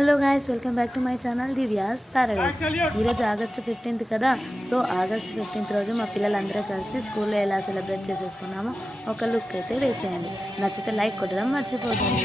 Hello guys, welcome back to my channel Divya's Paradise. ఈరోజు August 15th కదా. So August 15th రోజు మా పిల్లలందరూ కలిసి స్కూల్లో ఎలా సెలబ్రేట్ చేసేసుకున్నామో ఒక లుక్ అయితే వేసేయండి. నచ్చితే లైక్ కొట్టడం మర్చిపోతుంది.